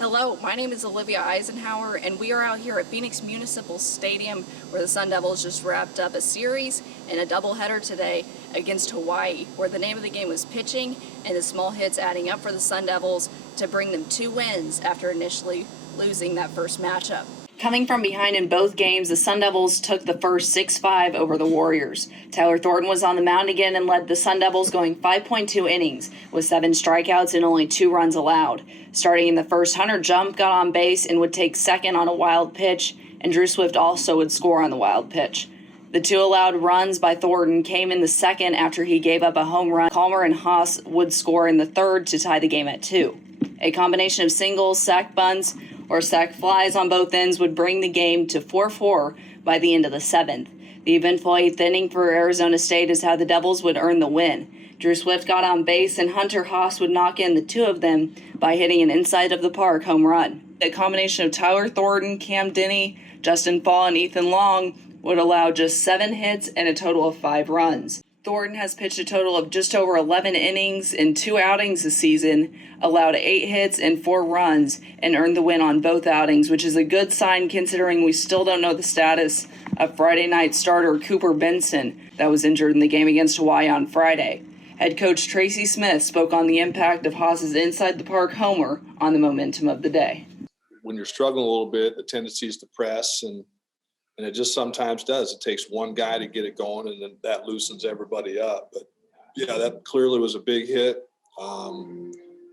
Hello, my name is Olivia Eisenhower, and we are out here at Phoenix Municipal Stadium where the Sun Devils just wrapped up a series and a doubleheader today against Hawaii, where the name of the game was pitching and the small hits adding up for the Sun Devils to bring them 2 wins after initially losing that first matchup. Coming from behind in both games, the Sun Devils took the first 6-5 over the Warriors. Tyler Thornton was on the mound again and led the Sun Devils going 5.2 innings with 7 strikeouts and only 2 runs allowed. Starting in the first, Hunter Jump got on base and would take second on a wild pitch, and Drew Swift also would score on the wild pitch. The 2 allowed runs by Thornton came in the second after he gave up a home run. Calmer and Haas would score in the third to tie the game at 2. A combination of singles, sac bunts, or sac flies on both ends would bring the game to 4-4 by the end of the 7th. The eventful 8th inning for Arizona State is how the Devils would earn the win. Drew Swift got on base and Hunter Haas would knock in the 2 of them by hitting an inside of the park home run. A combination of Tyler Thornton, Cam Denny, Justin Fall, and Ethan Long would allow just 7 hits and a total of 5 runs. Thornton has pitched a total of just over 11 innings in 2 outings this season, allowed 8 hits and 4 runs, and earned the win on both outings, which is a good sign considering we still don't know the status of Friday night starter Cooper Benson that was injured in the game against Hawaii on Friday. Head coach Tracy Smith spoke on the impact of Haas's inside-the-park homer on the momentum of the day. When you're struggling a little bit, the tendency is to press, and it just sometimes does. It takes one guy to get it going, and then that loosens everybody up. But, yeah, that clearly was a big hit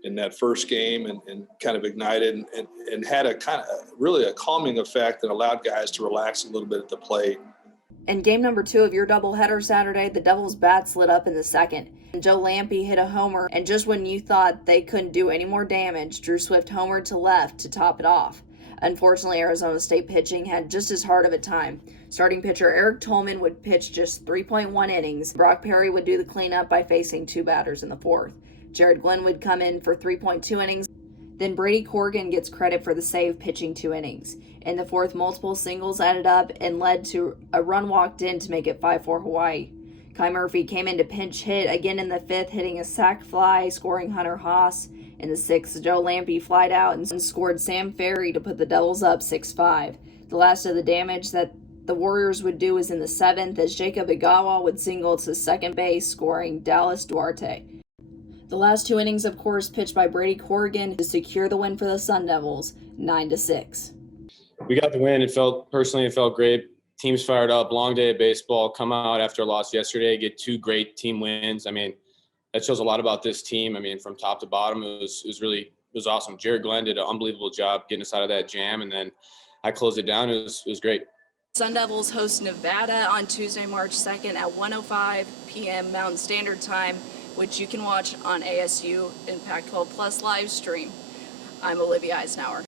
in that first game and kind of ignited and had a kind of really a calming effect that allowed guys to relax a little bit at the plate. In game number 2 of your doubleheader Saturday, the Devils' bats lit up in the second. Joe Lampe hit a homer, and just when you thought they couldn't do any more damage, Drew Swift homered to left to top it off. Unfortunately, Arizona State pitching had just as hard of a time. Starting pitcher Eric Tolman would pitch just 3.1 innings. Brock Perry would do the cleanup by facing 2 batters in the 4th. Jared Glenn would come in for 3.2 innings. Then Brady Corrigan gets credit for the save, pitching 2 innings. In the 4th, multiple singles added up and led to a run walked in to make it 5-4 Hawaii. Kai Murphy came in to pinch hit again in the 5th, hitting a sac fly, scoring Hunter Haas. In the 6th, Joe Lampe flied out and scored Sam Ferry to put the Devils up 6-5. The last of the damage that the Warriors would do was in the 7th, as Jacob Igawa would single to second base, scoring Dallas Duarte. The last 2 innings, of course, pitched by Brady Corrigan to secure the win for the Sun Devils, 9-6. We got the win. It felt great. Team's fired up. Long day of baseball. Come out after a loss yesterday, get 2 great team wins. I mean, that shows a lot about this team. I mean, from top to bottom, it was awesome. Jared Glenn did an unbelievable job getting us out of that jam, and then I closed it down. It was great. Sun Devils host Nevada on Tuesday, March 2nd at 1:05 p.m. Mountain Standard Time, which you can watch on ASU and Pac-12 Plus live stream. I'm Olivia Eisenhower.